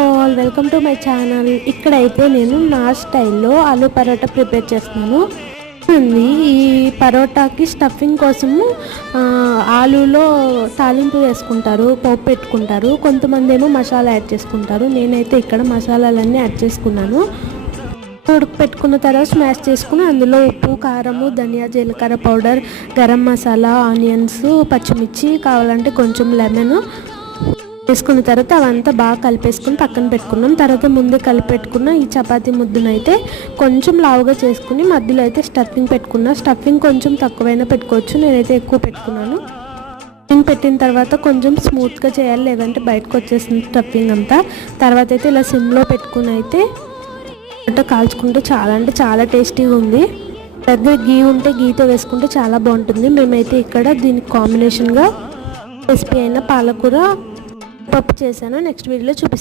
All welcome to my channel. ఇక్కడైతే నేను నా స్టైల్లో ఆలూ పరోటా ప్రిపేర్ చేస్తున్నాను. ఈ పరోటాకి స్టఫింగ్ కోసము ఆలూలో తాలింపు వేసుకుంటారు, పోపు పెట్టుకుంటారు. కొంతమంది ఏమో మసాలా యాడ్ చేసుకుంటారు. నేనైతే ఇక్కడ మసాలాలన్నీ యాడ్ చేసుకున్నాను. ఉడక పెట్టుకున్న తర్వాత స్మాష్ చేసుకుని అందులో ఉప్పు, కారము, ధనియా, జీలకర్ర పౌడర్, గరం మసాలా, ఆనియన్స్, పచ్చిమిర్చి, కావాలంటే కొంచెం లెమన్ వేసుకున్న తర్వాత అవంతా బాగా కలిపేసుకుని పక్కన పెట్టుకున్నాం. తర్వాత ముందే కలిపెట్టుకున్న ఈ చపాతీ ముద్దనైతే కొంచెం లావుగా చేసుకుని మధ్యలో అయితే స్టఫింగ్ పెట్టుకున్నా. స్టఫింగ్ కొంచెం తక్కువైనా పెట్టుకోవచ్చు, నేనైతే ఎక్కువ పెట్టుకున్నాను. స్టఫింగ్ పెట్టిన తర్వాత కొంచెం స్మూత్గా చేయాలి, లేదంటే బయటకు వచ్చేసింది స్టఫింగ్ అంతా. తర్వాత అయితే ఇలా సిమ్లో పెట్టుకుని అయితే కాల్చుకుంటే చాలా అంటే చాలా టేస్టీగా ఉంది. దగ్గర గీ ఉంటే గీతో వేసుకుంటే చాలా బాగుంటుంది. మేమైతే ఇక్కడ దీనికి కాంబినేషన్గా రెసిపీ అయిన పాలకూర పప్పు చేశాను. నెక్స్ట్ వీడియోలో చూపిస్తాను.